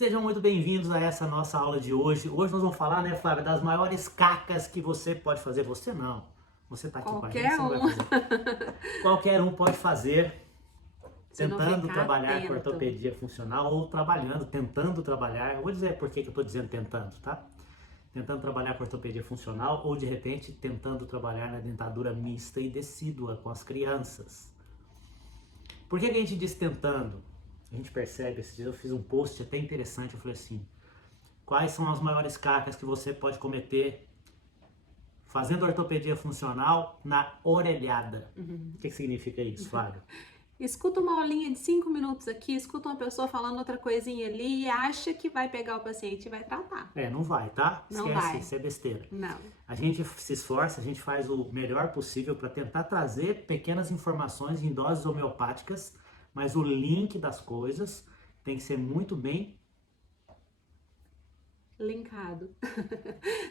Sejam muito bem-vindos a essa nossa aula de hoje. Hoje nós vamos falar, né, Flávia, das maiores cacas que você pode fazer. Você não. Você está aqui com a gente, Qualquer você não vai um. fazer. Qualquer um pode fazer, Se não tentando ficar trabalhar com atento. ortopedia funcional ou trabalhando, tentando trabalhar. Eu vou dizer por que eu estou dizendo tentando, tá? Tentando trabalhar com ortopedia funcional ou, de repente, tentando trabalhar na dentadura mista e decídua com as crianças. Por que a gente diz tentando? A gente percebe, esses dias eu fiz um post até interessante, eu falei assim, quais são as maiores cacas que você pode cometer fazendo ortopedia funcional na orelhada? O que significa isso, Flávio? Escuta uma aulinha de 5 minutos aqui, escuta uma pessoa falando outra coisinha ali e acha que vai pegar o paciente e vai tratar. Não vai, tá? Não Esquece, vai. isso é besteira. Não. A gente se esforça, a gente faz o melhor possível para tentar trazer pequenas informações em doses homeopáticas, mas o link das coisas tem que ser muito bem Linkado.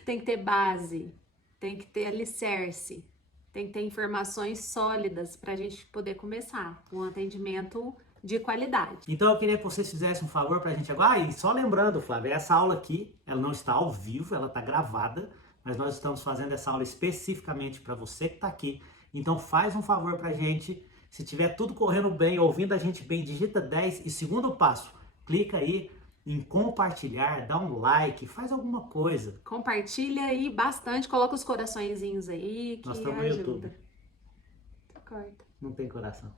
Tem que ter base, tem que ter alicerce, tem que ter informações sólidas para a gente poder começar um atendimento de qualidade. Então eu queria que vocês fizessem um favor pra gente agora. E só lembrando, Flávia, essa aula aqui, ela não está ao vivo, ela está gravada, mas nós estamos fazendo essa aula especificamente para você que está aqui. Então faz um favor pra gente, se tiver tudo correndo bem, ouvindo a gente bem, digita 10 e segundo passo, clica aí em compartilhar, dá um like, faz alguma coisa. Compartilha aí bastante, coloca os coraçõezinhos aí que Nós estamos no ajuda. YouTube. Corta. Não tem coração.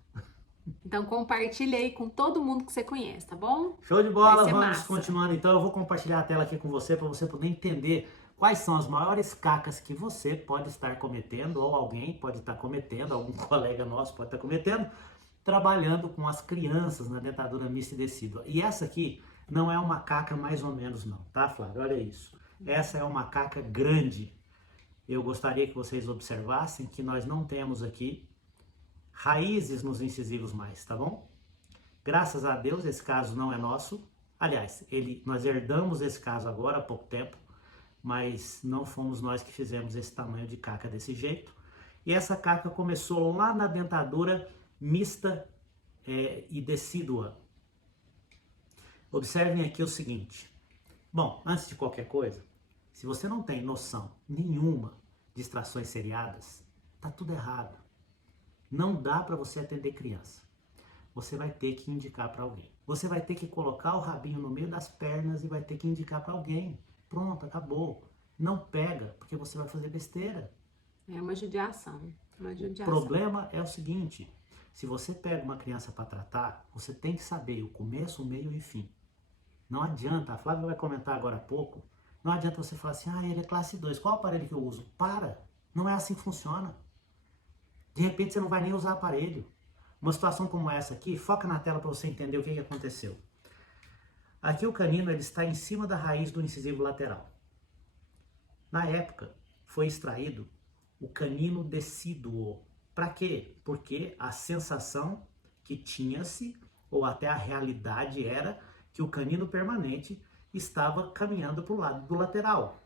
Então compartilha aí com todo mundo que você conhece, tá bom? Show de bola, Vai ser vamos massa. continuando então. Eu vou compartilhar a tela aqui com você para você poder entender quais são as maiores cacas que você pode estar cometendo, ou alguém pode estar cometendo, algum colega nosso pode estar cometendo, trabalhando com as crianças na dentadura mista e decídua. E essa aqui não é uma caca mais ou menos não, tá, Flávio? Olha isso. Essa é uma caca grande. Eu gostaria que vocês observassem que nós não temos aqui raízes nos incisivos mais, tá bom? Graças a Deus, esse caso não é nosso. Aliás, nós herdamos esse caso agora há pouco tempo, mas não fomos nós que fizemos esse tamanho de caca desse jeito. E essa caca começou lá na dentadura mista e decídua. Observem aqui o seguinte. Bom, antes de qualquer coisa, se você não tem noção nenhuma de extrações seriadas, tá tudo errado. Não dá para você atender criança. Você vai ter que indicar para alguém. Você vai ter que colocar o rabinho no meio das pernas e vai ter que indicar para alguém. Pronto, acabou. Não pega, porque você vai fazer besteira. É uma judiação. Uma O judiação. problema é o seguinte, se você pega uma criança para tratar, você tem que saber o começo, o meio e o fim. Não adianta, a Flávia vai comentar agora há pouco, não adianta você falar assim, ele é classe 2, qual aparelho que eu uso? Para, não é assim que funciona. De repente você não vai nem usar aparelho. Uma situação como essa aqui, foca na tela para você entender o que aconteceu. Aqui o canino ele está em cima da raiz do incisivo lateral. Na época, foi extraído o canino decíduo. Para quê? Porque a sensação que tinha-se, ou até a realidade era, que o canino permanente estava caminhando para o lado do lateral.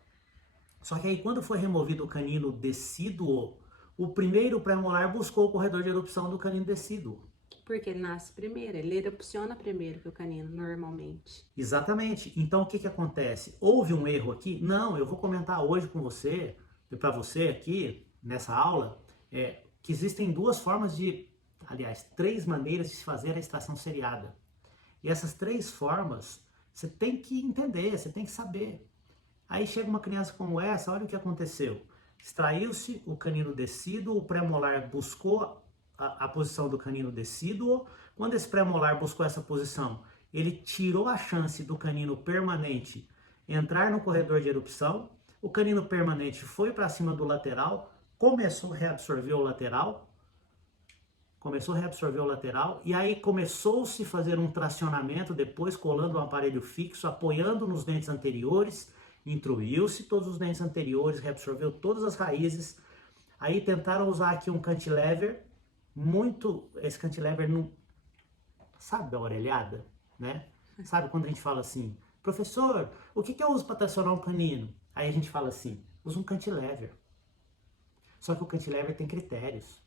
Só que aí quando foi removido o canino decíduo, o primeiro premolar buscou o corredor de erupção do canino decíduo. Porque ele nasce primeiro, ele erupciona primeiro que o canino, normalmente. Exatamente. Então o que acontece? Houve um erro aqui? Não, eu vou comentar hoje com você, e para você aqui, nessa aula, que existem três maneiras de se fazer a extração seriada. E essas três formas, você tem que entender, você tem que saber. Aí chega uma criança como essa, olha o que aconteceu. Extraiu-se o canino decíduo, o premolar buscou a posição do canino decíduo. Quando esse premolar buscou essa posição, ele tirou a chance do canino permanente entrar no corredor de erupção. O canino permanente foi para cima do lateral, começou a reabsorver o lateral, e aí começou-se a fazer um tracionamento, depois colando um aparelho fixo, apoiando nos dentes anteriores, intruiu-se todos os dentes anteriores, reabsorveu todas as raízes. Aí tentaram usar aqui um cantilever, esse cantilever não, sabe da orelhada, né? Sabe quando a gente fala assim, professor, o que eu uso para tracionar um canino? Aí a gente fala assim, usa um cantilever. Só que o cantilever tem critérios.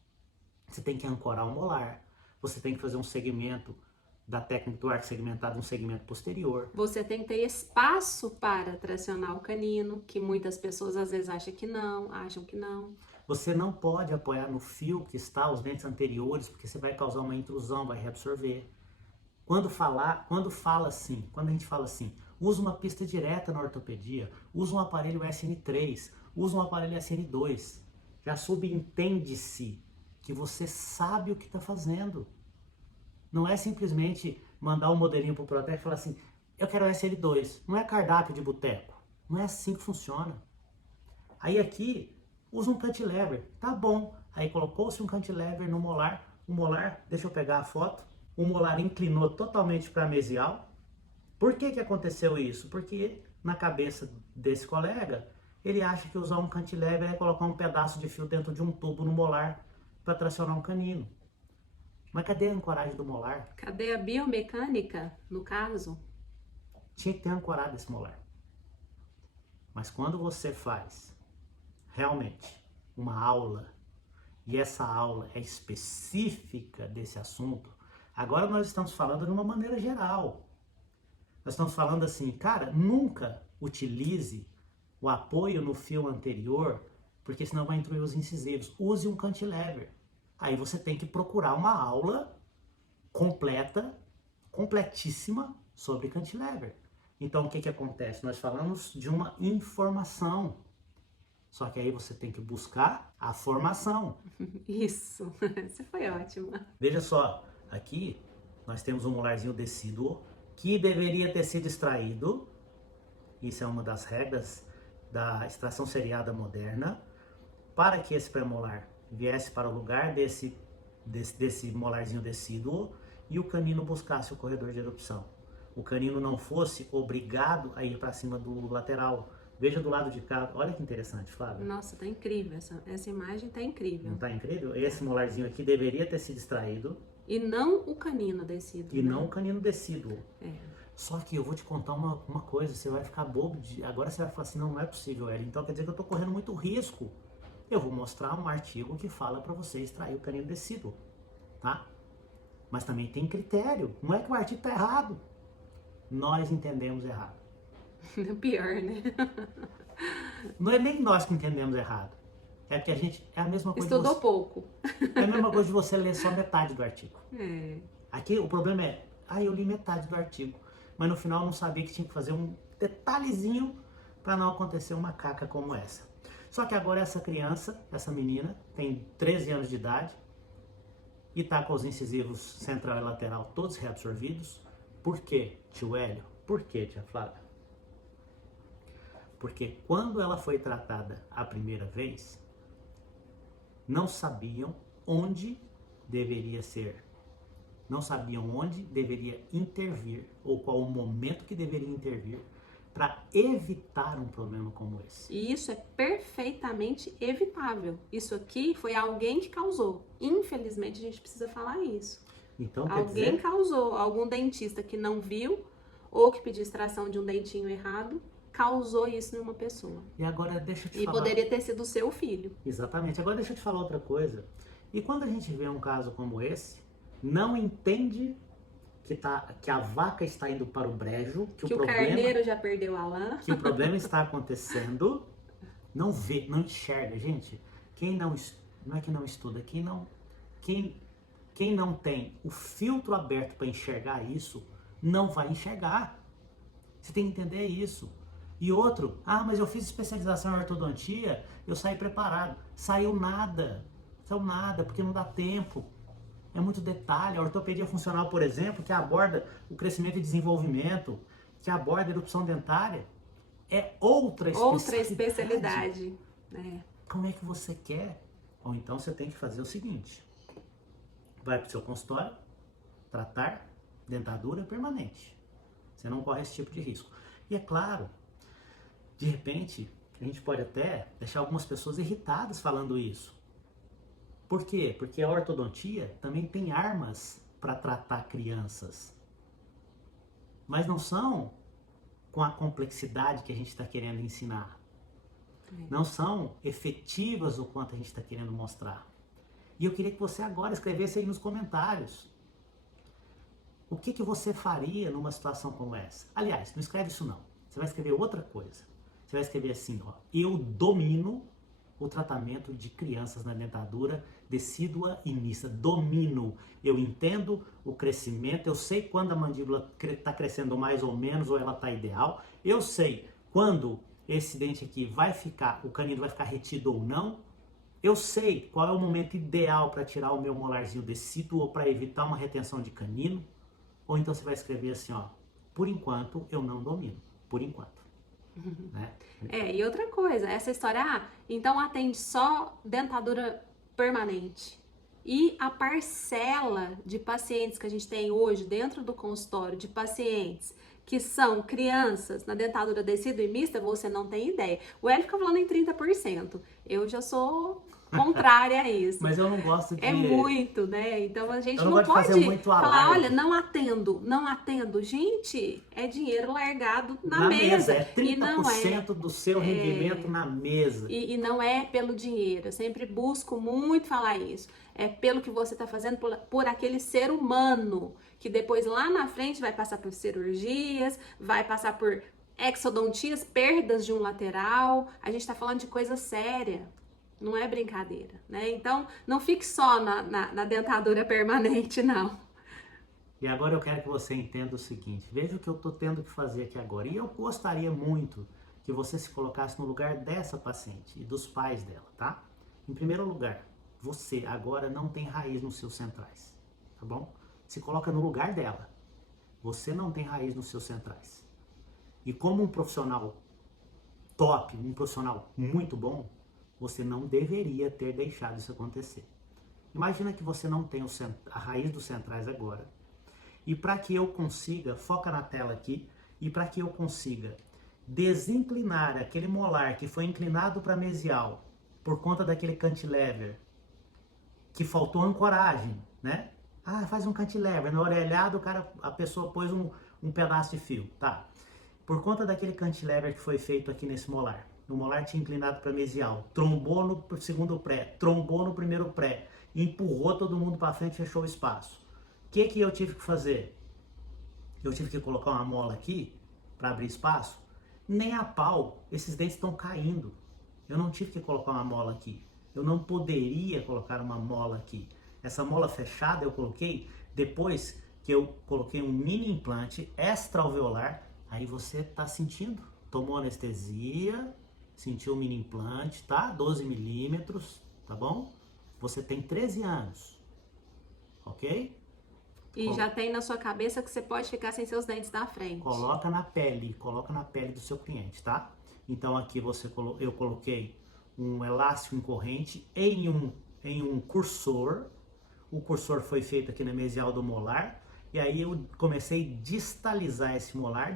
Você tem que ancorar o molar, você tem que fazer um segmento da técnica do arco segmentado no segmento posterior. Você tem que ter espaço para tracionar o canino, que muitas pessoas às vezes acham que não. Você não pode apoiar no fio que está os dentes anteriores, porque você vai causar uma intrusão, vai reabsorver. Quando a gente fala assim, usa uma pista direta na ortopedia, usa um aparelho SN3, usa um aparelho SN2, já subentende-se que você sabe o que está fazendo. Não é simplesmente mandar um modelinho para o Protec e falar assim, eu quero SN2, não é cardápio de boteco, não é assim que funciona. Aí aqui, usa um cantilever, tá bom. Aí colocou-se um cantilever no molar, o molar, deixa eu pegar a foto, o molar inclinou totalmente para a mesial. Por que que aconteceu isso? Porque na cabeça desse colega, ele acha que usar um cantilever é colocar um pedaço de fio dentro de um tubo no molar para tracionar um canino. Mas cadê a ancoragem do molar? Cadê a biomecânica, no caso? Tinha que ter ancorado esse molar. Mas quando você faz realmente uma aula, e essa aula é específica desse assunto, agora nós estamos falando de uma maneira geral. Nós estamos falando assim, cara, nunca utilize o apoio no fio anterior, porque senão vai intruir os incisivos. Use um cantilever. Aí você tem que procurar uma aula completíssima sobre cantilever. Então o que que acontece? Nós falamos de uma informação. Só que aí você tem que buscar a formação. Isso, você foi ótima. Veja só, aqui nós temos um molarzinho decíduo que deveria ter sido extraído. Isso é uma das regras da extração seriada moderna. Para que esse premolar viesse para o lugar desse molarzinho decíduo e o canino buscasse o corredor de erupção. O canino não fosse obrigado a ir para cima do lateral. Veja do lado de cá, olha que interessante, Flávia. Nossa, tá incrível, essa imagem tá incrível. Não tá incrível? Esse molarzinho aqui deveria ter sido extraído. E não o canino decíduo. E não o canino decíduo. É. Só que eu vou te contar uma coisa, você vai ficar bobo, agora você vai falar assim, não é possível, Hélio, então quer dizer que eu tô correndo muito risco. Eu vou mostrar um artigo que fala para você extrair o canino decíduo, tá? Mas também tem critério, não é que o artigo tá errado. Nós entendemos errado. Pior, né? Não é nem nós que entendemos errado. É porque a gente, é a mesma coisa Estudou pouco. É a mesma coisa de você ler só metade do artigo. É. Aqui o problema é, eu li metade do artigo, mas no final eu não sabia que tinha que fazer um detalhezinho para não acontecer uma caca como essa. Só que agora essa criança, essa menina, tem 13 anos de idade e está com os incisivos central e lateral todos reabsorvidos. Por quê, tio Hélio? Por quê, tia Flávia? Porque quando ela foi tratada a primeira vez, não sabiam onde deveria ser, não sabiam onde deveria intervir ou qual o momento que deveria intervir para evitar um problema como esse. E isso é perfeitamente evitável. Isso aqui foi alguém que causou. Infelizmente a gente precisa falar isso. Então, Alguém causou, algum dentista que não viu ou que pediu extração de um dentinho errado, causou isso numa pessoa. E agora deixa eu te E falar. poderia ter sido o seu filho. Exatamente. Agora deixa eu te falar outra coisa. E quando a gente vê um caso como esse, não entende que a vaca está indo para o brejo, que o carneiro já perdeu a lã. Que o problema está acontecendo, não vê, não enxerga. Gente, não é que não estuda, quem não tem o filtro aberto para enxergar isso, não vai enxergar. Você tem que entender isso. E outro, mas eu fiz especialização em ortodontia, eu saí preparado. Saiu nada, porque não dá tempo. É muito detalhe. A ortopedia funcional, por exemplo, que aborda o crescimento e desenvolvimento, que aborda a erupção dentária, é outra especialidade. É. Como é que você quer? Ou então você tem que fazer o seguinte: vai para o seu consultório, tratar dentadura permanente. Você não corre esse tipo de risco. E é claro, de repente, a gente pode até deixar algumas pessoas irritadas falando isso. Por quê? Porque a ortodontia também tem armas para tratar crianças. Mas não são com a complexidade que a gente está querendo ensinar. Não são efetivas o quanto a gente está querendo mostrar. E eu queria que você agora escrevesse aí nos comentários. O que que você faria numa situação como essa? Aliás, não escreve isso não. Você vai escrever outra coisa. Você vai escrever assim, ó, eu domino o tratamento de crianças na dentadura decídua e mista. Domino. Eu entendo o crescimento, eu sei quando a mandíbula está crescendo mais ou menos, ou ela está ideal. Eu sei quando esse dente aqui vai ficar, o canino vai ficar retido ou não. Eu sei qual é o momento ideal para tirar o meu molarzinho decíduo ou para evitar uma retenção de canino. Ou então você vai escrever assim, ó, por enquanto eu não domino. Por enquanto. Né? E outra coisa, essa história, então atende só dentadura permanente. E a parcela de pacientes que a gente tem hoje dentro do consultório, de pacientes que são crianças na dentadura decídua e mista, você não tem ideia. O Hélio fica falando em 30%. Eu já sou contrária a isso. Mas eu não gosto de... É muito, né? Então a gente eu não não gosto de fazer pode muito falar, alarde. olha, não atendo. Gente, é dinheiro largado na mesa. mesa. É 30% E não é, do seu rendimento na mesa. e não é pelo dinheiro. Eu sempre busco muito falar isso. É pelo que você está fazendo por aquele ser humano, que depois lá na frente vai passar por cirurgias, vai passar por exodontias, perdas de um lateral. A gente está falando de coisa séria. Não é brincadeira, né? Então, não fique só na dentadura permanente, não. E agora eu quero que você entenda o seguinte. Veja o que eu estou tendo que fazer aqui agora. E eu gostaria muito que você se colocasse no lugar dessa paciente e dos pais dela, tá? Em primeiro lugar, você agora não tem raiz nos seus centrais, tá bom? Se coloca no lugar dela. Você não tem raiz nos seus centrais. E como um profissional top, um profissional muito bom, você não deveria ter deixado isso acontecer. Imagina que você não tem a raiz dos centrais agora. E para que eu consiga, foca na tela aqui, e para que eu consiga desinclinar aquele molar que foi inclinado para mesial por conta daquele cantilever, que faltou ancoragem, né? Faz um cantilever, na orelhada a pessoa pôs um pedaço de fio, tá? Por conta daquele cantilever que foi feito aqui nesse molar. O molar tinha inclinado para mesial, trombou no segundo pré, trombou no primeiro pré, empurrou todo mundo para frente, fechou o espaço. O que eu tive que fazer? Eu tive que colocar uma mola aqui para abrir espaço. Nem a pau, esses dentes estão caindo. Eu não tive que colocar uma mola aqui. Eu não poderia colocar uma mola aqui. Essa mola fechada eu coloquei depois que eu coloquei um mini implante extra-alveolar. Aí você está sentindo? Tomou anestesia, sentiu o mini implante, tá? 12 milímetros, tá bom? Você tem 13 anos, ok? E já tem na sua cabeça que você pode ficar sem seus dentes da frente. Coloca na pele do seu cliente, tá? Então aqui eu coloquei um elástico em corrente em um cursor. O cursor foi feito aqui na mesial do molar. E aí eu comecei a distalizar esse molar,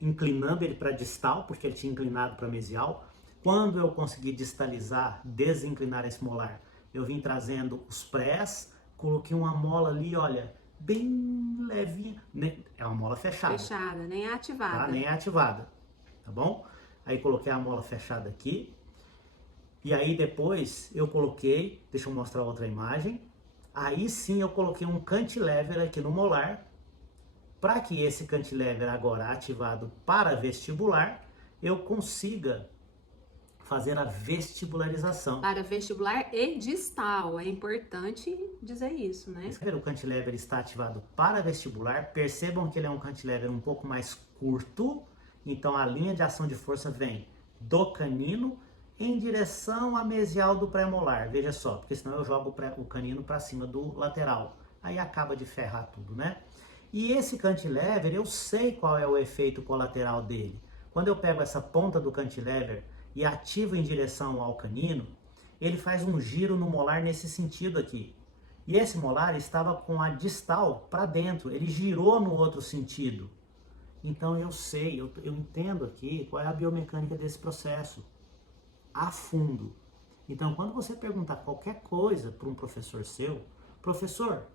inclinando ele para distal, porque ele tinha inclinado para mesial. Quando eu consegui distalizar, desinclinar esse molar, eu vim trazendo os prés, coloquei uma mola ali, olha, bem levinha. É uma mola fechada. Fechada, nem é ativada. Tá? Nem é ativada, tá bom? Aí coloquei a mola fechada aqui. E aí depois eu coloquei, deixa eu mostrar outra imagem. Aí sim eu coloquei um cantilever aqui no molar, para que esse cantilever agora ativado para vestibular, eu consiga fazer a vestibularização. Para vestibular e distal, é importante dizer isso, né? O cantilever está ativado para vestibular, percebam que ele é um cantilever um pouco mais curto, então a linha de ação de força vem do canino em direção à mesial do pré-molar, veja só, porque senão eu jogo o canino para cima do lateral, aí acaba de ferrar tudo, né? E esse cantilever, eu sei qual é o efeito colateral dele. Quando eu pego essa ponta do cantilever e ativo em direção ao canino, ele faz um giro no molar nesse sentido aqui. E esse molar estava com a distal para dentro, ele girou no outro sentido. Então eu sei, eu entendo aqui qual é a biomecânica desse processo, a fundo. Então quando você perguntar qualquer coisa para um professor seu, professor,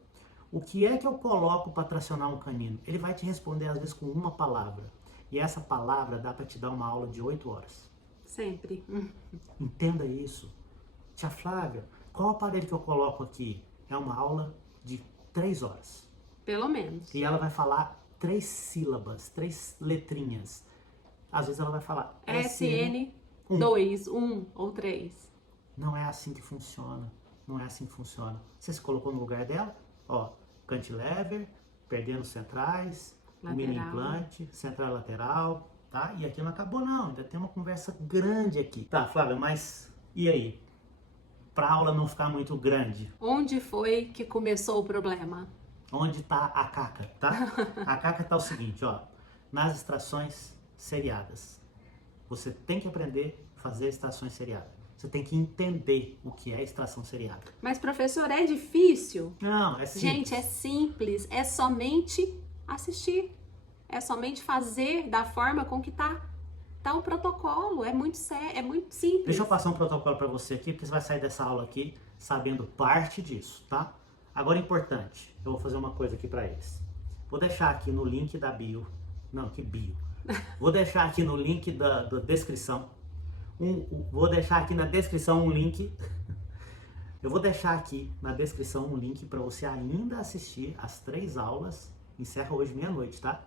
o que é que eu coloco para tracionar um canino? Ele vai te responder às vezes com uma palavra. E essa palavra dá para te dar uma aula de 8 horas. Sempre. Entenda isso. Tia Flávia, qual aparelho que eu coloco aqui? É uma aula de 3 horas. Pelo menos. E ela vai falar 3 sílabas, 3 letrinhas. Às vezes ela vai falar SN 2, 1 ou 3. Não é assim que funciona. Não é assim que funciona. Você se colocou no lugar dela? Ó, cantilever, perdendo centrais, mini implante, central lateral, tá? E aqui não acabou não, ainda tem uma conversa grande aqui. Tá, Flávia, mas e aí? Pra aula não ficar muito grande. Onde foi que começou o problema? Onde tá a caca, tá? A caca tá o seguinte, ó. Nas extrações seriadas. Você tem que aprender a fazer extrações seriadas. Você tem que entender o que é extração seriada. Mas, professor, é difícil? Não, é simples. Gente, é simples. É somente assistir. É somente fazer da forma com que tá o protocolo. É muito sério, é muito simples. Deixa eu passar um protocolo para você aqui, porque você vai sair dessa aula aqui sabendo parte disso, tá? Agora, importante, eu vou fazer uma coisa aqui para eles. Vou deixar aqui no link da bio. Não, que bio. Vou deixar aqui no link da descrição. Vou deixar aqui na descrição um link. Eu vou deixar aqui na descrição um link para você ainda assistir as 3 aulas. Encerra hoje meia-noite, tá?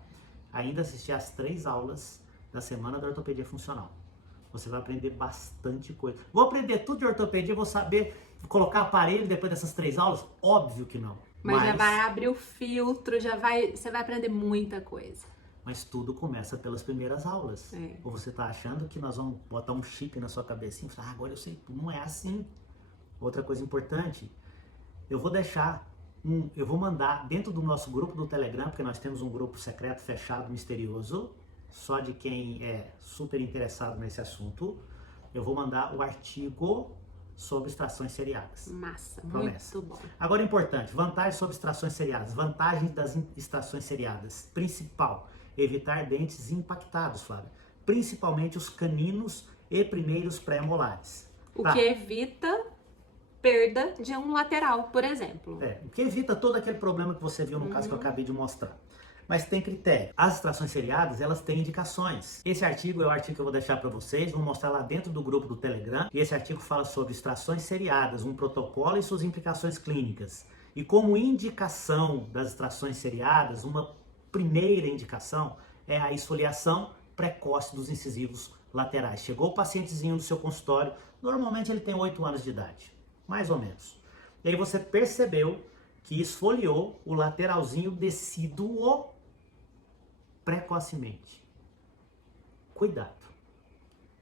Ainda assistir as 3 aulas da semana da ortopedia funcional. Você vai aprender bastante coisa. Vou aprender tudo de ortopedia, vou saber colocar aparelho depois dessas 3 aulas? Óbvio que não. Mas já vai abrir o filtro, você vai aprender muita coisa. Mas tudo começa pelas primeiras aulas. É. Ou você tá achando que nós vamos botar um chip na sua cabecinha e falar, agora eu sei tudo. Não é assim. Outra coisa importante, eu vou mandar dentro do nosso grupo do Telegram, porque nós temos um grupo secreto, fechado, misterioso, só de quem é super interessado nesse assunto. Eu vou mandar o artigo sobre extrações seriadas. Massa, Promessa. muito bom. Agora, importante, vantagens sobre extrações seriadas. Vantagens das extrações seriadas. Principal, evitar dentes impactados, Flávia. Principalmente os caninos e primeiros pré-molares. O que evita perda de um lateral, por exemplo. O que evita todo aquele problema que você viu no caso que eu acabei de mostrar. Mas tem critério. As extrações seriadas, elas têm indicações. Esse artigo é o artigo que eu vou deixar para vocês, vou mostrar lá dentro do grupo do Telegram. E esse artigo fala sobre extrações seriadas, um protocolo e suas implicações clínicas. E como indicação das extrações seriadas, uma primeira indicação é a esfoliação precoce dos incisivos laterais. Chegou o pacientezinho no seu consultório, normalmente ele tem 8 anos de idade, mais ou menos. E aí você percebeu que esfoliou o lateralzinho decíduo precocemente. Cuidado,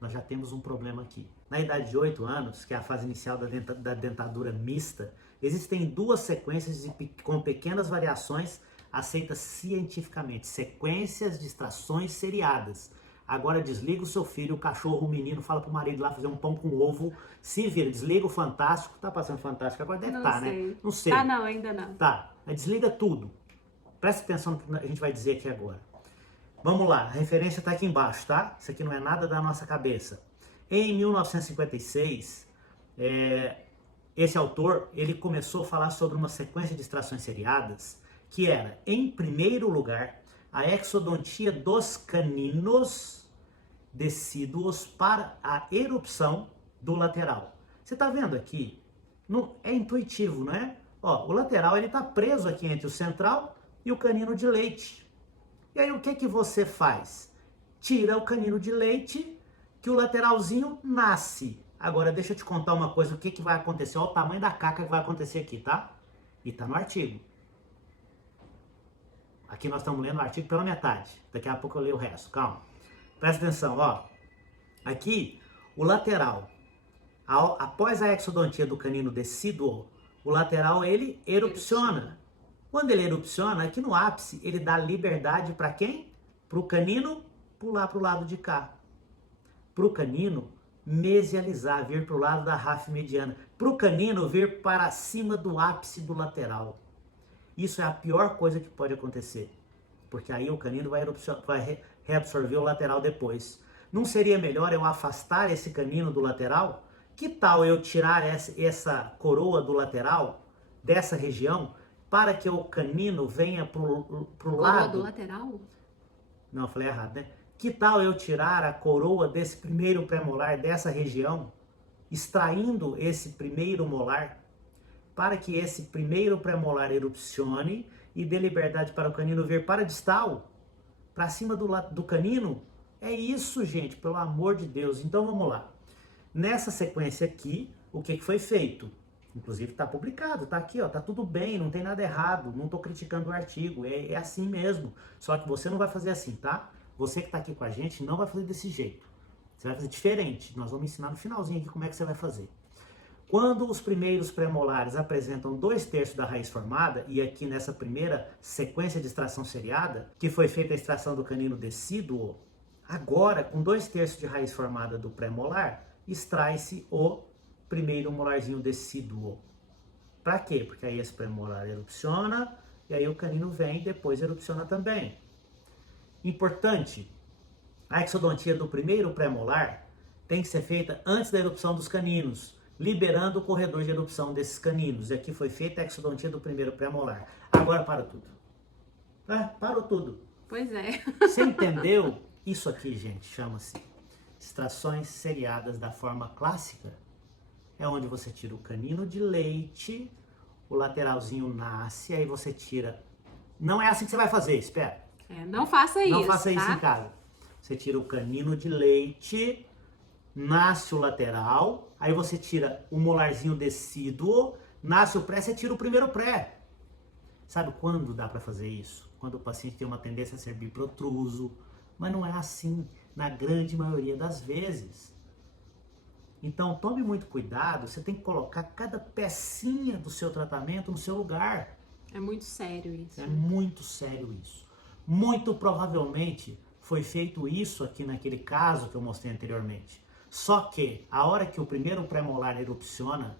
nós já temos um problema aqui. Na idade de 8 anos, que é a fase inicial da dentadura mista, existem 2 sequências com pequenas variações aceitas cientificamente, sequências de extrações seriadas. Agora desliga o seu filho, o cachorro, o menino, fala pro marido lá fazer um pão com ovo, se vira, desliga o Fantástico, tá passando Fantástico agora, deve estar, né? Não sei. Ah, não, ainda não. Tá, desliga tudo. Presta atenção no que a gente vai dizer aqui agora. Vamos lá, a referência tá aqui embaixo, tá? Isso aqui não é nada da nossa cabeça. Em 1956, esse autor, ele começou a falar sobre uma sequência de extrações seriadas, que era, em primeiro lugar, a exodontia dos caninos decíduos para a erupção do lateral. Você está vendo aqui? É intuitivo, não é? Ó, o lateral ele está preso aqui entre o central e o canino de leite. E aí o que você faz? Tira o canino de leite, que o lateralzinho nasce. Agora deixa eu te contar uma coisa, o que vai acontecer. Olha o tamanho da caca que vai acontecer aqui, tá? E tá no artigo. Aqui nós estamos lendo o artigo pela metade. Daqui a pouco eu leio o resto. Calma. Presta atenção, ó. Aqui, o lateral. Após a exodontia do canino decíduo, o lateral, ele erupciona. Quando ele erupciona, aqui no ápice, ele dá liberdade para quem? Para o canino pular para o lado de cá. Para o canino mesializar, vir para o lado da ráfia mediana. Para o canino vir para cima do ápice do lateral. Isso é a pior coisa que pode acontecer, porque aí o canino vai reabsorver o lateral depois. Não seria melhor eu afastar esse canino do lateral? Que tal eu tirar essa coroa do lateral, dessa região, para que o canino venha pro lado... Coroa do lateral? Não, eu falei errado, né? Que tal eu tirar a coroa desse primeiro premolar, dessa região, extraindo esse primeiro molar, para que esse primeiro premolar erupcione e dê liberdade para o canino vir para a distal, para cima do canino. É isso, gente, pelo amor de Deus. Então vamos lá. Nessa sequência aqui, o que foi feito? Inclusive está publicado, está aqui, ó, tá tudo bem, não tem nada errado, não estou criticando o artigo, é assim mesmo. Só que você não vai fazer assim, tá? Você que está aqui com a gente não vai fazer desse jeito. Você vai fazer diferente. Nós vamos ensinar no finalzinho aqui como é que você vai fazer. Quando os primeiros premolares apresentam 2/3 da raiz formada, e aqui nessa primeira sequência de extração seriada, que foi feita a extração do canino decíduo, agora, com 2/3 de raiz formada do pré-molar, extrai-se o primeiro molarzinho decíduo. Para quê? Porque aí esse premolar erupciona, e aí o canino vem e depois erupciona também. Importante, a exodontia do primeiro pré-molar tem que ser feita antes da erupção dos caninos, liberando o corredor de erupção desses caninos. E aqui foi feita a exodontia do primeiro pré-molar. Agora para tudo. Parou tudo. Pois é. Você entendeu? Isso aqui, gente, chama-se extrações seriadas da forma clássica. É onde você tira o canino de leite, o lateralzinho nasce, aí você tira... Não é assim que você vai fazer, espera. Não faça isso, Não faça isso tá? em casa. Você tira o canino de leite, nasce o lateral, aí você tira o molarzinho decíduo, nasce o pré, você tira o primeiro pré. Sabe quando dá para fazer isso? Quando o paciente tem uma tendência a ser biprotruso, mas não é assim na grande maioria das vezes. Então tome muito cuidado, você tem que colocar cada pecinha do seu tratamento no seu lugar. É muito sério isso. É muito sério isso. Muito provavelmente foi feito isso aqui naquele caso que eu mostrei anteriormente. Só que a hora que o primeiro pré-molar erupciona,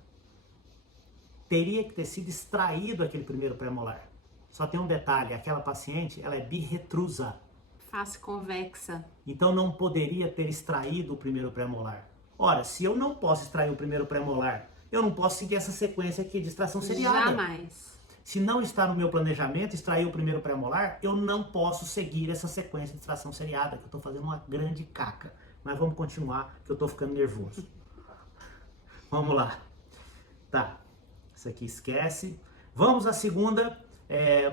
teria que ter sido extraído aquele primeiro pré-molar. Só tem um detalhe, aquela paciente, ela é birretrusa. Face convexa. Então não poderia ter extraído o primeiro pré-molar. Ora, se eu não posso extrair o primeiro pré-molar, eu não posso seguir essa sequência aqui de extração seriada. Jamais. Se não está no meu planejamento extrair o primeiro pré-molar, eu não posso seguir essa sequência de extração seriada, que eu estou fazendo uma grande caca. Mas vamos continuar, que eu estou ficando nervoso. Vamos lá. Tá, isso aqui esquece. Vamos à segunda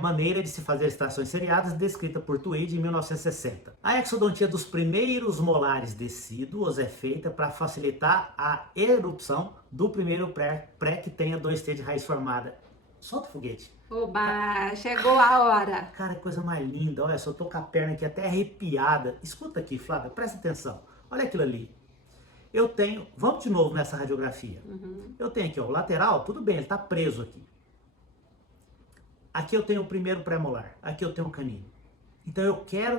maneira de se fazer extrações seriadas, descrita por Tweed em 1960. A exodontia dos primeiros molares decíduos é feita para facilitar a erupção do primeiro pré que tenha 2T de raiz formada. Solta o foguete. Oba, chegou a hora. Cara, que coisa mais linda. Olha só, eu tô com a perna aqui até arrepiada. Escuta aqui, Flávia, presta atenção. Olha aquilo ali. Eu tenho, vamos de novo nessa radiografia. Eu tenho aqui, ó, o lateral, tudo bem, ele tá preso aqui. Aqui eu tenho o primeiro pré-molar, aqui eu tenho o canino. Então eu quero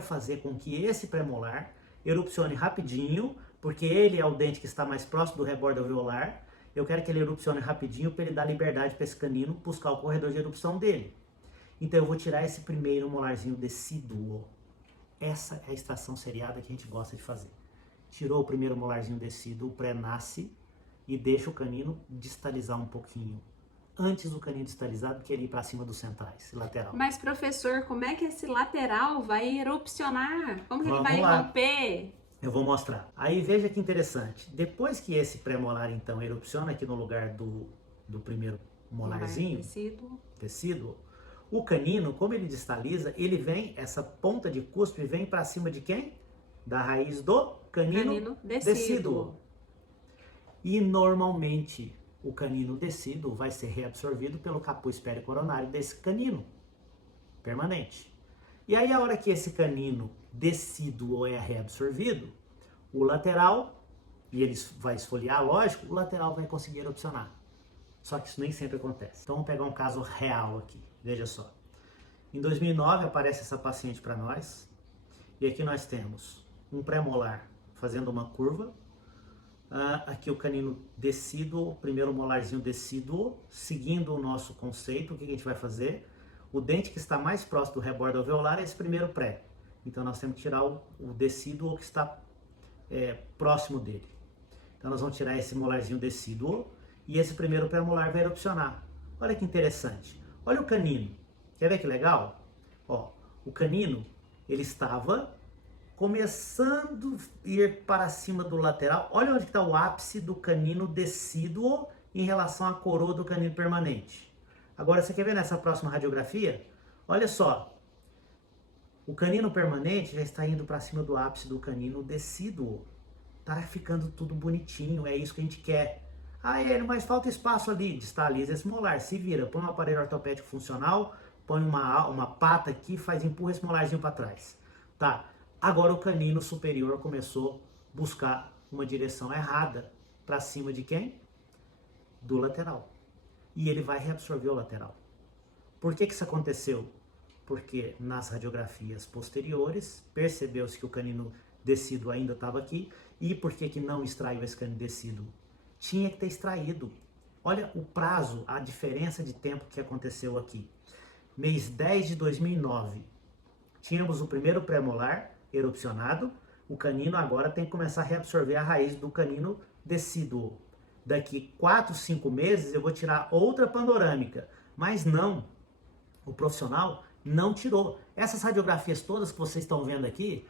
fazer com que esse pré-molar erupcione rapidinho, porque ele é o dente que está mais próximo do rebordo alveolar. Eu quero que ele erupcione rapidinho para ele dar liberdade para esse canino buscar o corredor de erupção dele. Então eu vou tirar esse primeiro molarzinho decíduo. Essa é a extração seriada que a gente gosta de fazer. Tirou o primeiro molarzinho decíduo, o pré-nasce e deixa o canino distalizar um pouquinho. Antes do canino distalizado, que ele ir para cima dos centrais, lateral. Mas, professor, como é que esse lateral vai erupcionar? Como que ele Vamos vai lá. romper? Eu vou mostrar. Aí veja que interessante. Depois que esse pré-molar, então, erupciona aqui no lugar do primeiro molarzinho, tecido, o canino, como ele distaliza, ele vem, essa ponta de cuspe vem para cima de quem? Da raiz do canino decíduo. E normalmente o canino decíduo vai ser reabsorvido pelo capuz pericoronário desse canino permanente. E aí a hora que esse canino decíduo é reabsorvido, o lateral, e ele vai esfoliar, lógico, o lateral vai conseguir erupcionar. Só que isso nem sempre acontece. Então vamos pegar um caso real aqui, veja só. Em 2009 aparece essa paciente para nós, e aqui nós temos um pré-molar fazendo uma curva, aqui o canino decíduo, o primeiro molarzinho decíduo, seguindo o nosso conceito, o que a gente vai fazer? O dente que está mais próximo do rebordo alveolar é esse primeiro pré. Então nós temos que tirar o decíduo que está próximo dele. Então nós vamos tirar esse molarzinho decíduo e esse primeiro pré-molar vai erupcionar. Olha que interessante. Olha o canino. Quer ver que legal? Ó, o canino, ele estava começando a ir para cima do lateral. Olha onde está o ápice do canino decíduo em relação à coroa do canino permanente. Agora, você quer ver nessa próxima radiografia? Olha só, o canino permanente já está indo para cima do ápice do canino decíduo. Tá ficando tudo bonitinho, é isso que a gente quer. Ah, mas falta espaço ali, distaliza esse molar, se vira, põe um aparelho ortopédico funcional, põe uma pata aqui, empurra esse molarzinho para trás. Tá, agora o canino superior começou a buscar uma direção errada, para cima de quem? Do lateral. E ele vai reabsorver o lateral. Por que isso aconteceu? Porque nas radiografias posteriores, percebeu-se que o canino decíduo ainda estava aqui. E por que não extraiu esse canino decíduo? Tinha que ter extraído. Olha o prazo, a diferença de tempo que aconteceu aqui. Mês 10 de 2009, tínhamos o primeiro pré-molar erupcionado. O canino agora tem que começar a reabsorver a raiz do canino decíduo. Daqui 4, 5 meses eu vou tirar outra panorâmica. Mas não, o profissional não tirou. Essas radiografias todas que vocês estão vendo aqui,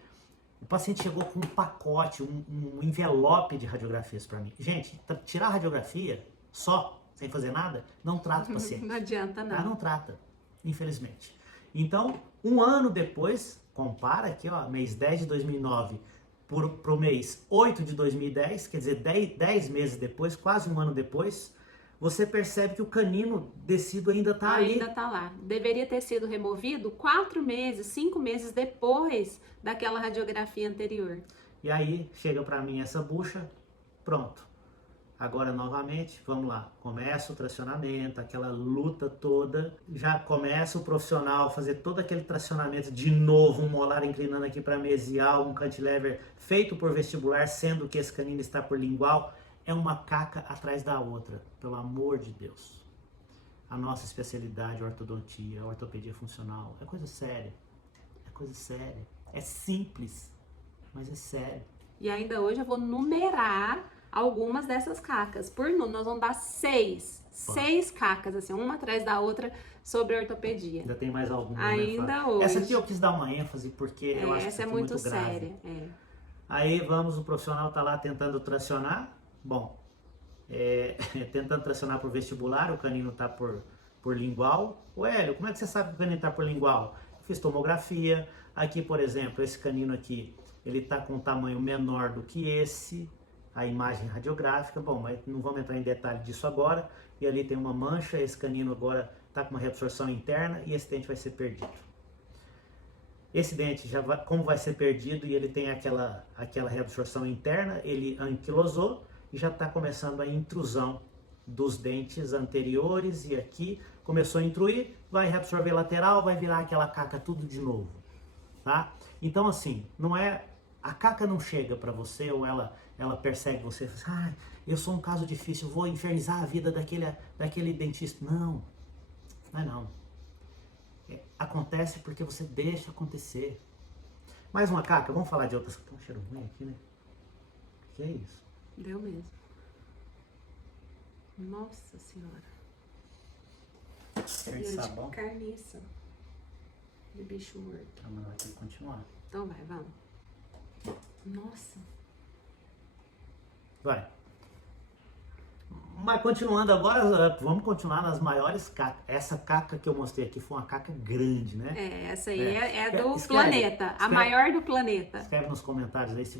o paciente chegou com um pacote, um envelope de radiografias para mim. Gente, tirar a radiografia só, sem fazer nada, não trata o paciente. Não adianta não. Não trata, infelizmente. Então, um ano depois, compara aqui, ó, mês 10 de 2009 para o mês 8 de 2010, quer dizer, 10 meses depois, quase um ano depois, você percebe que o canino decíduo ainda está ali. Ainda está lá. Deveria ter sido removido 4 meses, 5 meses depois daquela radiografia anterior. E aí, chega para mim essa bucha, pronto. Agora, novamente, vamos lá. Começa o tracionamento, aquela luta toda. Já começa o profissional a fazer todo aquele tracionamento de novo, um molar inclinando aqui para mesial, um cantilever feito por vestibular, sendo que esse canino está por lingual. É uma caca atrás da outra, pelo amor de Deus. A nossa especialidade, ortodontia, ortopedia funcional, é coisa séria. É coisa séria. É simples, mas é sério. E ainda hoje eu vou numerar algumas dessas cacas. Por número, nós vamos dar 6 cacas, assim, uma atrás da outra, sobre ortopedia. Ainda tem mais alguma, ainda né, hoje. Essa aqui eu quis dar uma ênfase, porque eu acho que essa é muito grave. séria. Aí vamos, o profissional tá lá tentando tracionar. Bom, tentando tracionar por vestibular, o canino tá por lingual. Ô Hélio, como é que você sabe que o canino tá por lingual? Eu fiz tomografia. Aqui, por exemplo, esse canino aqui, ele tá com um tamanho menor do que esse, a imagem radiográfica. Bom, mas não vamos entrar em detalhe disso agora. E ali tem uma mancha, esse canino agora tá com uma reabsorção interna e esse dente vai ser perdido. Esse dente, como vai ser perdido e ele tem aquela reabsorção interna, ele anquilosou e já está começando a intrusão dos dentes anteriores e aqui começou a intruir, vai reabsorver lateral, vai virar aquela caca tudo de novo, tá? Então assim, não é, a caca não chega para você ou ela persegue você, fala, eu sou um caso difícil, vou infernizar a vida daquele dentista. Não, não é não. Acontece porque você deixa acontecer. Mais uma caca, vamos falar de outras. Tem um cheiro ruim aqui, né? Que é isso? Deu mesmo. Nossa Senhora. Cheiro de sabão. De carniça. De bicho morto. Ah, mas vai ter que continuar. Então vai, vamos. Nossa. Vai. Mas continuando agora, vamos continuar nas maiores cacas. Essa caca que eu mostrei aqui foi uma caca grande, né? Essa aí é do escreve, planeta. A maior do planeta. Escreve nos comentários aí se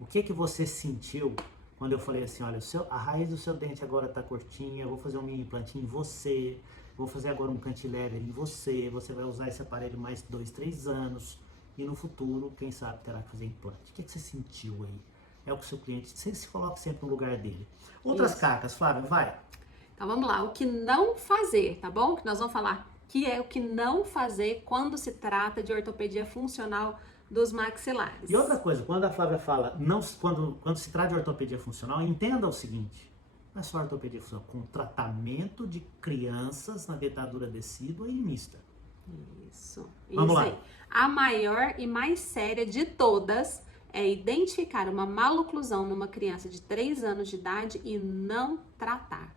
o que você sentiu quando eu falei assim, olha, a raiz do seu dente agora tá curtinha, eu vou fazer um mini implantinho em você, vou fazer agora um cantilever em você vai usar esse aparelho mais 2, 3 anos e no futuro, quem sabe, terá que fazer implante. O que você sentiu aí? É o que o seu cliente, você se coloca sempre no lugar dele. Outras cacas, Flávia, vai. Então vamos lá, o que não fazer, tá bom? Que nós vamos falar que é o que não fazer quando se trata de ortopedia funcional dos maxilares. E outra coisa, quando a Flávia fala, quando se trata de ortopedia funcional, entenda o seguinte, não é só ortopedia funcional, com tratamento de crianças na dentadura decídua e mista. Isso. Vamos lá. Aí. A maior e mais séria de todas é identificar uma maloclusão numa criança de 3 anos de idade e não tratar.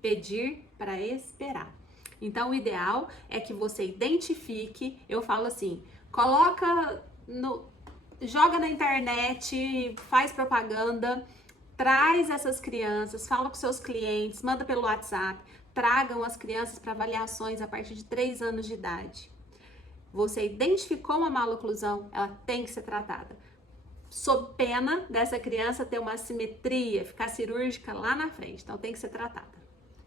Pedir para esperar. Então, o ideal é que você identifique, eu falo assim, joga na internet, faz propaganda, traz essas crianças, fala com seus clientes, manda pelo WhatsApp, tragam as crianças para avaliações a partir de 3 anos de idade. Você identificou uma maloclusão, ela tem que ser tratada. Sob pena dessa criança ter uma assimetria, ficar cirúrgica lá na frente. Então tem que ser tratada.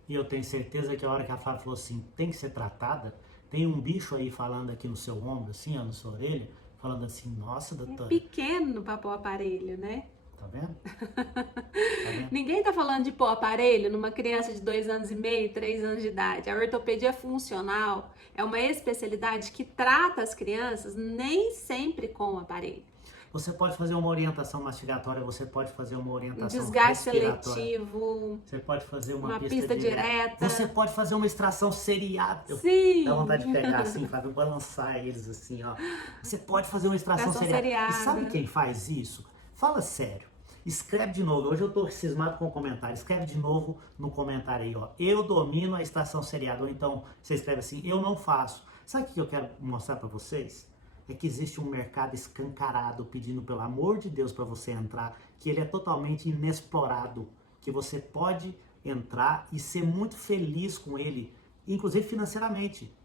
E eu tenho certeza que a hora que a Flávia falou assim, tem que ser tratada, tem um bicho aí falando aqui no seu ombro, assim, ó, na sua orelha, falando assim, nossa, doutora. É pequeno para pôr o aparelho, né? Tá vendo? Tá vendo? Ninguém tá falando de pôr aparelho numa criança de 2 anos e meio, 3 anos de idade. A ortopedia funcional é uma especialidade que trata as crianças nem sempre com o aparelho. Você pode fazer uma orientação mastigatória, você pode fazer uma orientação Desgaste respiratória. seletivo, Você pode fazer uma uma pista direta. Você pode fazer uma extração seriada. Sim. Dá vontade de pegar assim, Flávio, balançar eles assim, ó. Você pode fazer uma extração seriada. E sabe quem faz isso? Fala sério. Escreve de novo. Hoje eu tô cismado com o comentário. Escreve de novo no comentário aí, ó. Eu domino a extração seriada. Ou então você escreve assim, eu não faço. Sabe o que eu quero mostrar para vocês? É que existe um mercado escancarado pedindo pelo amor de Deus para você entrar, que ele é totalmente inexplorado, que você pode entrar e ser muito feliz com ele, inclusive financeiramente.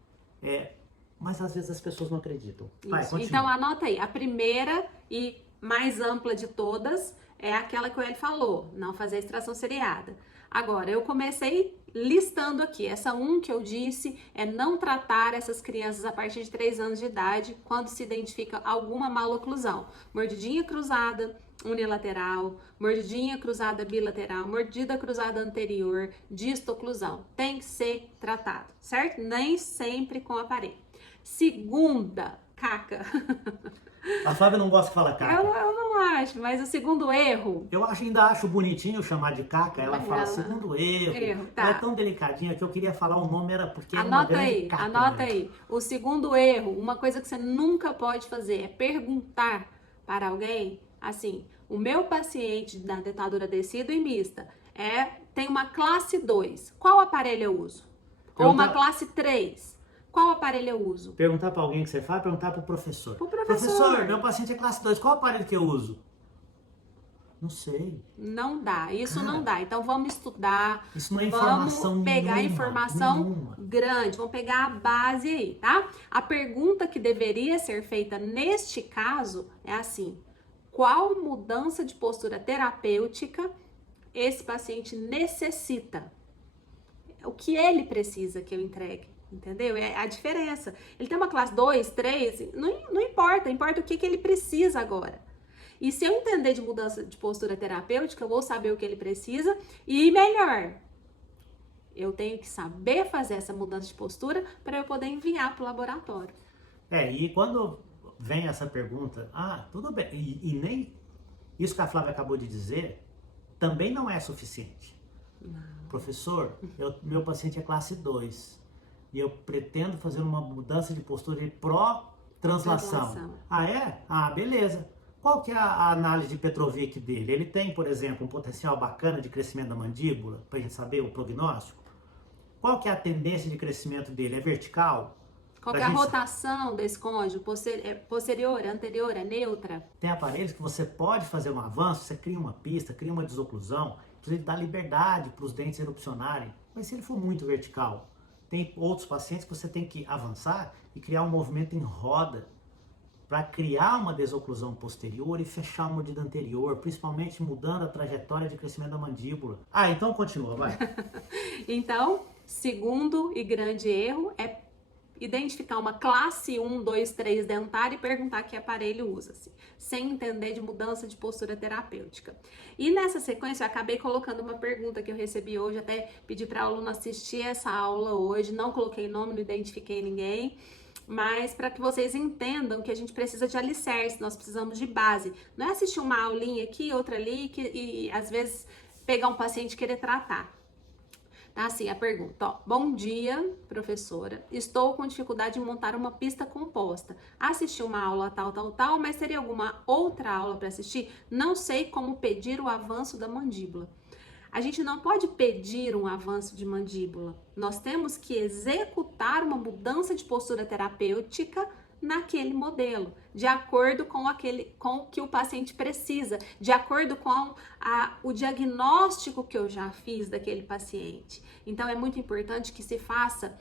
Mas às vezes as pessoas não acreditam. Vai, continua. Então anota aí, a primeira e mais ampla de todas é aquela que ele falou, não fazer extração seriada. Agora, eu comecei listando aqui, essa que eu disse é não tratar essas crianças a partir de 3 anos de idade quando se identifica alguma maloclusão. Mordidinha cruzada unilateral, mordidinha cruzada bilateral, mordida cruzada anterior, distoclusão. Tem que ser tratado, certo? Nem sempre com aparelho. Segunda, caca. A Flávia não gosta que fala caca. Eu não acho, mas o segundo erro... Eu ainda acho bonitinho chamar de caca. Ela fala segundo erro. Tá. Ela é tão delicadinha que eu queria falar o nome, era porque era uma Anota grande aí, caca. anota aí. O segundo erro, uma coisa que você nunca pode fazer é perguntar para alguém, assim, o meu paciente da dentadura descida e mista tem uma classe 2, qual aparelho eu uso? Ou uma classe 3, qual aparelho eu uso? Perguntar para alguém que você faz, perguntar para o professor. Pro professor. Meu paciente é classe 2, qual aparelho que eu uso? Não sei. Não dá, isso não dá. Então vamos estudar. Isso não é informação vamos pegar nenhuma, informação grande, vamos pegar a base aí, tá? A pergunta que deveria ser feita neste caso é assim: qual mudança de postura terapêutica esse paciente necessita? O que ele precisa que eu entregue? Entendeu? É a diferença. Ele tem uma classe 2, 3, não importa, importa o que ele precisa agora. E se eu entender de mudança de postura terapêutica, eu vou saber o que ele precisa e melhor, eu tenho que saber fazer essa mudança de postura para eu poder enviar para o laboratório. E quando vem essa pergunta, tudo bem, e nem isso que a Flávia acabou de dizer também não é suficiente. Não. Professor, meu paciente é classe 2 e eu pretendo fazer uma mudança de postura de pró-translação. Beleza. Qual que é a análise de Petrovic dele? Ele tem, por exemplo, um potencial bacana de crescimento da mandíbula, para a gente saber o prognóstico? Qual que é a tendência de crescimento dele? É vertical? Qual que é a rotação desse cônjuge? Posterior, anterior, é neutra? Tem aparelhos que você pode fazer um avanço, você cria uma pista, cria uma desoclusão, inclusive dá liberdade para os dentes erupcionarem. Mas se ele for muito vertical, tem outros pacientes que você tem que avançar e criar um movimento em roda para criar uma desoclusão posterior e fechar a mordida anterior, principalmente mudando a trajetória de crescimento da mandíbula. Então continua, vai. Então, segundo e grande erro é identificar uma classe 1, 2, 3 dentária e perguntar que aparelho usa-se, sem entender de mudança de postura terapêutica. E nessa sequência eu acabei colocando uma pergunta que eu recebi hoje, até pedi para a aluna assistir essa aula hoje, não coloquei nome, não identifiquei ninguém, mas para que vocês entendam que a gente precisa de alicerce, nós precisamos de base. Não é assistir uma aulinha aqui, outra ali, e às vezes pegar um paciente e querer tratar. Tá assim a pergunta, bom dia, professora, estou com dificuldade em montar uma pista composta. Assisti uma aula tal, mas teria alguma outra aula para assistir? Não sei como pedir o avanço da mandíbula. A gente não pode pedir um avanço de mandíbula. Nós temos que executar uma mudança de postura terapêutica naquele modelo, de acordo com o que o paciente precisa, de acordo com o diagnóstico que eu já fiz daquele paciente. Então, é muito importante que se faça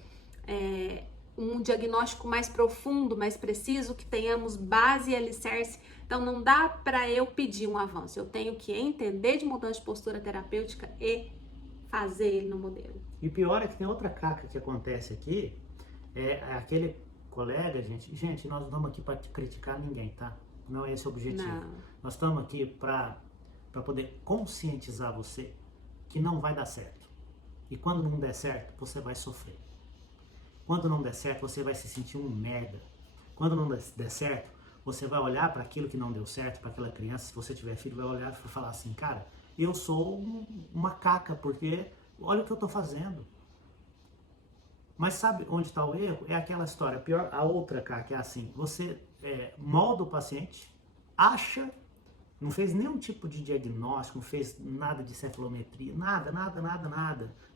um diagnóstico mais profundo, mais preciso, que tenhamos base e alicerce. Então, não dá para eu pedir um avanço, eu tenho que entender de mudança de postura terapêutica e fazer ele no modelo. E pior é que tem outra caca que acontece aqui, aquele colega, gente, nós não estamos aqui para criticar ninguém, tá? Não é esse o objetivo. Não. Nós estamos aqui para poder conscientizar você que não vai dar certo. E quando não der certo, você vai sofrer. Quando não der certo, você vai se sentir um merda. Quando não der certo, você vai olhar para aquilo que não deu certo, para aquela criança, se você tiver filho, vai olhar e falar assim, cara, eu sou uma caca, porque olha o que eu estou fazendo. Mas sabe onde está o erro? É aquela história, pior, a outra, cara, que é assim, você molda o paciente, acha, não fez nenhum tipo de diagnóstico, não fez nada de cefalometria, nada.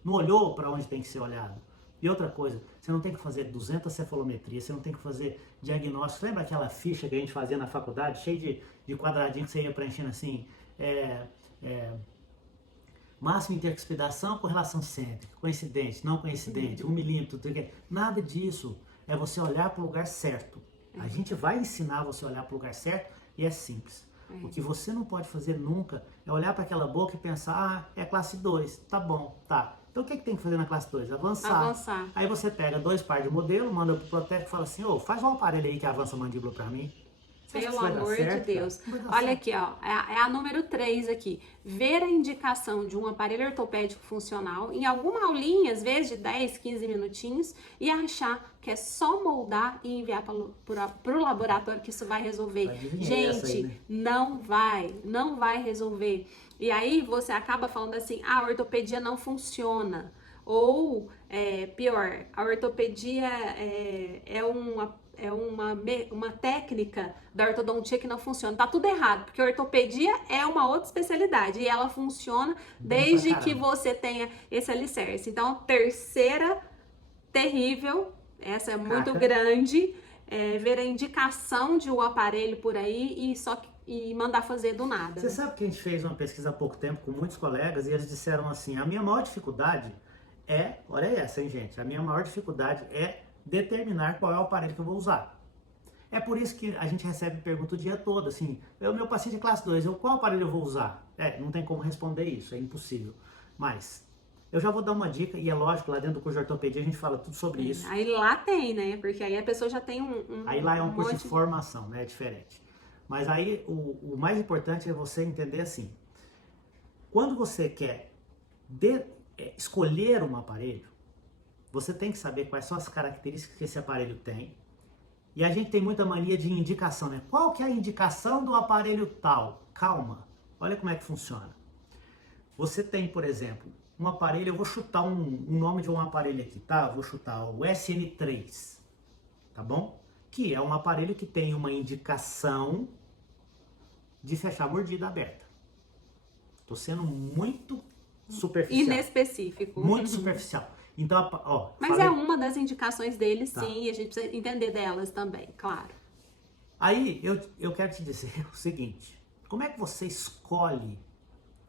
Não olhou para onde tem que ser olhado. E outra coisa, você não tem que fazer 200 cefalometrias, você não tem que fazer diagnóstico. Lembra aquela ficha que a gente fazia na faculdade, cheia de quadradinhos que você ia preenchendo assim, máxima intercuspidação, correlação cêntrica, coincidente, não coincidente, 1 milímetro, nada disso. É você olhar para o lugar certo. A gente vai ensinar você a olhar para o lugar certo e é simples. O que você não pode fazer nunca é olhar para aquela boca e pensar, é classe 2, tá bom, tá. Então o que tem que fazer na classe 2? Avançar. Aí você pega 2 pares de modelo, manda pro protético e fala assim, faz um aparelho aí que avança a mandíbula para mim. Pelo amor de Deus. Olha aqui, ó, é a número 3 aqui. Ver a indicação de um aparelho ortopédico funcional em alguma aulinha, às vezes de 10, 15 minutinhos, e achar que é só moldar e enviar para o laboratório que isso vai resolver. Gente, aí, né? não vai resolver. E aí você acaba falando assim, a ortopedia não funciona. Ou, pior, a ortopedia é uma técnica da ortodontia que não funciona. Tá tudo errado, porque a ortopedia é uma outra especialidade e ela funciona desde que você tenha esse alicerce. Então, terceira terrível, essa é muito grande, ver a indicação de um aparelho por aí e mandar fazer do nada. Você sabe que a gente fez uma pesquisa há pouco tempo com muitos colegas e eles disseram assim, a minha maior dificuldade olha essa, hein, gente, a minha maior dificuldade é determinar qual é o aparelho que eu vou usar. É por isso que a gente recebe pergunta o dia todo, assim, o meu paciente de classe 2, qual aparelho eu vou usar? Não tem como responder isso, é impossível. Mas eu já vou dar uma dica, e é lógico, lá dentro do curso de ortopedia a gente fala tudo sobre isso. Aí lá tem, né? Porque aí a pessoa já tem Aí lá é um curso de formação, né? É diferente. Mas aí o mais importante é você entender assim, quando você quer escolher um aparelho, você tem que saber quais são as características que esse aparelho tem. E a gente tem muita mania de indicação, né? Qual que é a indicação do aparelho tal? Calma, olha como é que funciona. Você tem, por exemplo, um aparelho, eu vou chutar um nome de um aparelho aqui, tá? Eu vou chutar o SN3, tá bom? Que é um aparelho que tem uma indicação de fechar a mordida aberta. Tô sendo muito superficial. Inespecífico. Muito superficial. Então, mas falei... é uma das indicações deles, tá. Sim, e a gente precisa entender delas também, claro. Aí, eu quero te dizer o seguinte, como é que você escolhe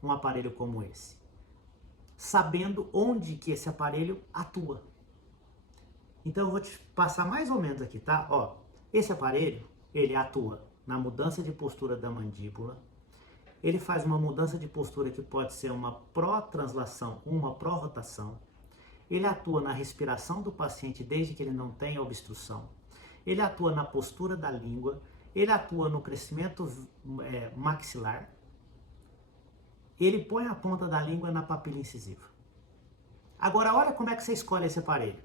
um aparelho como esse? Sabendo onde que esse aparelho atua. Então, eu vou te passar mais ou menos aqui, tá? Esse aparelho, ele atua na mudança de postura da mandíbula, ele faz uma mudança de postura que pode ser uma pró-translação ou uma pró-rotação. Ele atua na respiração do paciente desde que ele não tenha obstrução. Ele atua na postura da língua. Ele atua no crescimento maxilar. Ele põe a ponta da língua na papila incisiva. Agora, olha como é que você escolhe esse aparelho.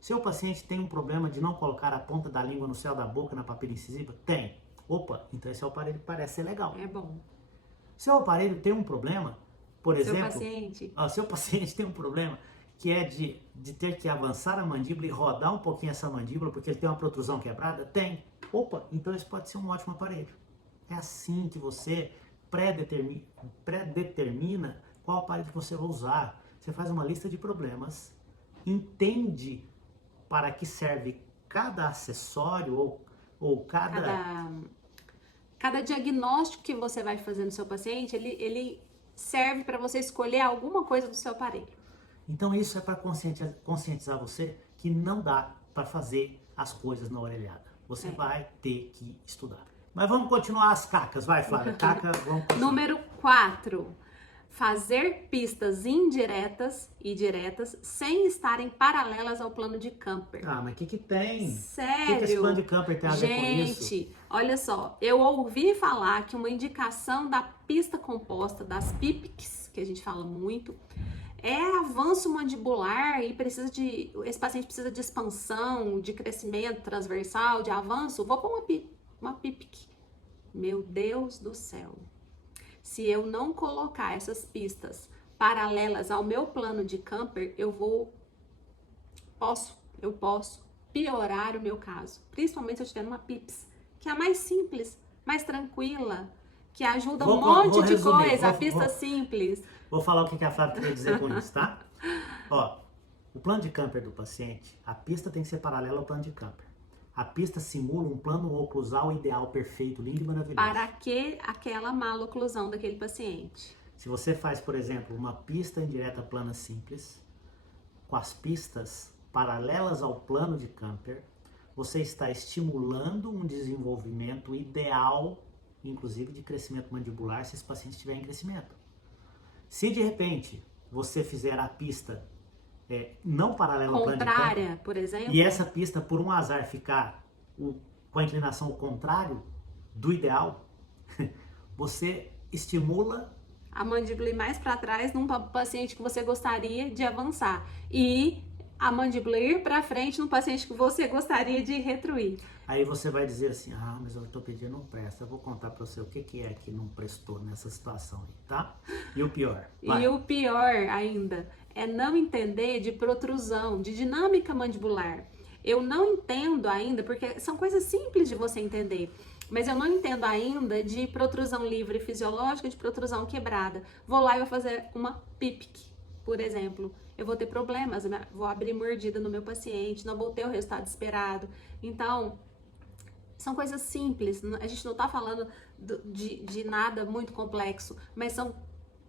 Seu paciente tem um problema de não colocar a ponta da língua no céu da boca na papila incisiva? Tem. Opa, então esse aparelho parece ser legal. É bom. Seu aparelho tem um problema, por exemplo... Seu paciente tem um problema que é de ter que avançar a mandíbula e rodar um pouquinho essa mandíbula porque ele tem uma protrusão quebrada? Tem. Opa, então esse pode ser um ótimo aparelho. É assim que você pré-determina qual aparelho que você vai usar. Você faz uma lista de problemas, entende para que serve cada acessório ou ou cada... Cada diagnóstico que você vai fazer no seu paciente, ele serve para você escolher alguma coisa do seu aparelho. Então isso é para conscientizar você que não dá para fazer as coisas na orelhada. Você vai ter que estudar. Mas vamos continuar as cacas. Vai, Flávia. Caca, vamos continuar. Número 4. Fazer pistas indiretas e diretas sem estarem paralelas ao plano de Camper. Ah, mas o que tem? Sério? O que esse plano de Camper tem a ver com isso? Gente, olha só, eu ouvi falar que uma indicação da pista composta, das PIPCs, que a gente fala muito, é avanço mandibular e esse paciente precisa de expansão, de crescimento transversal, de avanço. Vou pôr uma PIPC. Meu Deus do céu. Se eu não colocar essas pistas paralelas ao meu plano de Camper, eu posso piorar o meu caso. Principalmente se eu tiver uma PIPS, que é a mais simples, mais tranquila, que ajuda um monte de coisa, a pista simples. Vou falar o que a Flávia queria dizer com isso, tá? Ó, o plano de Camper do paciente, a pista tem que ser paralela ao plano de Camper. A pista simula um plano oclusal ideal, perfeito, lindo e maravilhoso. Para que aquela mala oclusão daquele paciente? Se você faz, por exemplo, uma pista indireta plana simples, com as pistas paralelas ao plano de Camper, você está estimulando um desenvolvimento ideal, inclusive de crescimento mandibular, se esse paciente estiver em crescimento. Se de repente você fizer a pista não paralela ao plano de Camper, por exemplo, e essa pista, por um azar, ficar com a inclinação ao contrário do ideal, você estimula a mandíbula ir mais para trás num paciente que você gostaria de avançar e a mandíbula ir para frente num paciente que você gostaria de retruir. Aí você vai dizer assim, mas a ortopedia não presta. Eu vou contar para você o que é que não prestou nessa situação aí, tá? E o pior? Vai. E o pior ainda é não entender de protrusão, de dinâmica mandibular. Eu não entendo ainda, porque são coisas simples de você entender, mas eu não entendo ainda de protrusão livre fisiológica, de protrusão quebrada. Vou lá e vou fazer uma PIPC, por exemplo. Eu vou ter problemas, vou abrir mordida no meu paciente, não vou ter o resultado esperado. Então, são coisas simples, a gente não está falando de nada muito complexo, mas são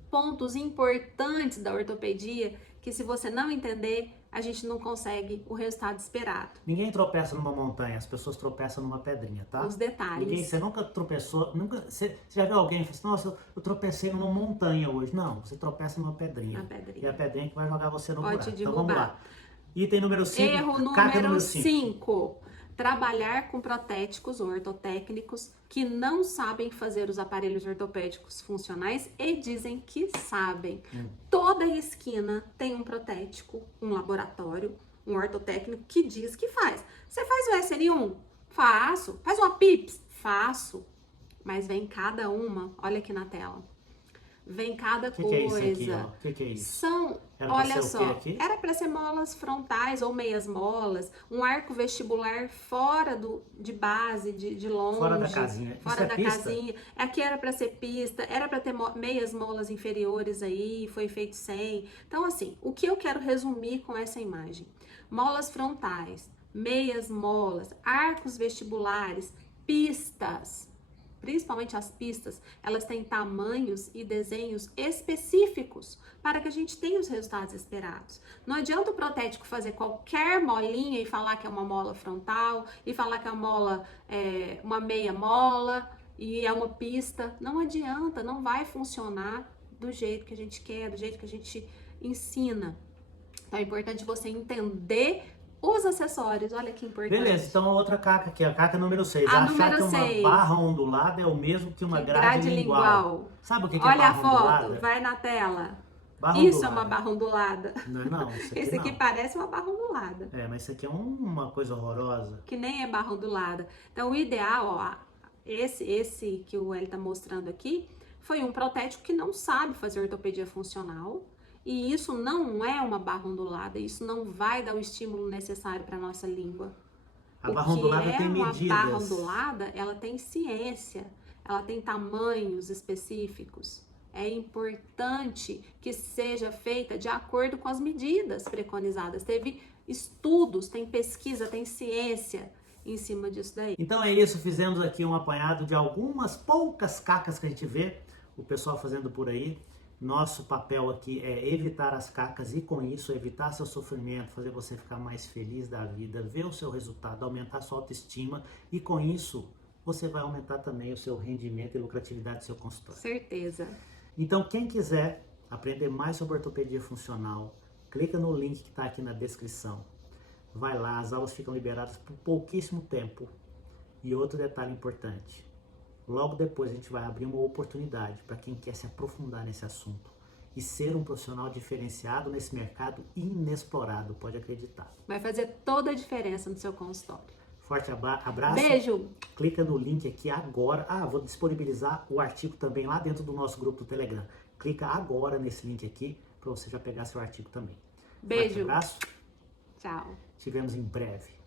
pontos importantes da ortopedia que, se você não entender, a gente não consegue o resultado esperado. Ninguém tropeça numa montanha, as pessoas tropeçam numa pedrinha, tá? Os detalhes. Você nunca tropeçou, você já viu alguém que fala assim, nossa, eu tropecei numa montanha hoje. Não, você tropeça numa pedrinha. E a pedrinha que vai jogar você no buraco. Então vamos lá. Item número 5. Erro número 5. Trabalhar com protéticos ou ortotécnicos que não sabem fazer os aparelhos ortopédicos funcionais e dizem que sabem. Toda esquina tem um protético, um laboratório, um ortotécnico que diz que faz. Você faz o SN1? Faço. Faz uma PIPS? Faço. Mas vem cada uma, olha aqui na tela. Vem cada coisa. Que é isso aqui, ó? Que é isso? Olha só, era para ser molas frontais ou meias molas, um arco vestibular fora de base, de longe. Fora da casinha. Fora da casinha. Aqui era para ser pista, era para ter meias molas inferiores aí, foi feito sem. Então, assim, o que eu quero resumir com essa imagem? Molas frontais, meias molas, arcos vestibulares, pistas. Principalmente as pistas, elas têm tamanhos e desenhos específicos para que a gente tenha os resultados esperados. Não adianta o protético fazer qualquer molinha e falar que é uma mola frontal, e falar que é uma meia mola e é uma pista. Não adianta, não vai funcionar do jeito que a gente quer, do jeito que a gente ensina. Então é importante você entender os acessórios, olha que importante. Beleza, então a outra caca aqui, a caca número 6. Achar que uma barra ondulada é o mesmo que uma grade lingual. Sabe o que é barra ondulada? Olha a foto, vai na tela. Barra isso ondulada. É uma barra ondulada. Não, isso aqui Esse aqui não. parece uma barra ondulada. Mas isso aqui é uma coisa horrorosa. Que nem é barra ondulada. Então o ideal, ó, esse que o Eli tá mostrando aqui, foi um protético que não sabe fazer ortopedia funcional. E isso não é uma barra ondulada, isso não vai dar o estímulo necessário para a nossa língua. A barra ondulada tem medidas. Uma barra ondulada, ela tem ciência, ela tem tamanhos específicos. É importante que seja feita de acordo com as medidas preconizadas. Teve estudos, tem pesquisa, tem ciência. em cima disso daí. Então é isso, fizemos aqui um apanhado de algumas poucas cacas que a gente vê o pessoal fazendo por aí. Nosso papel aqui é evitar as cacas e com isso evitar seu sofrimento, fazer você ficar mais feliz da vida, ver o seu resultado, aumentar sua autoestima e com isso você vai aumentar também o seu rendimento e lucratividade do seu consultório. Certeza. Então quem quiser aprender mais sobre ortopedia funcional, clica no link que está aqui na descrição. Vai lá, as aulas ficam liberadas por pouquíssimo tempo. E outro detalhe importante, logo depois a gente vai abrir uma oportunidade para quem quer se aprofundar nesse assunto e ser um profissional diferenciado nesse mercado inexplorado, pode acreditar. Vai fazer toda a diferença no seu consultório. Forte abraço. Beijo! Clica no link aqui agora. Vou disponibilizar o artigo também lá dentro do nosso grupo do Telegram. Clica agora nesse link aqui para você já pegar seu artigo também. Beijo! Forte abraço. Tchau! Te vemos em breve.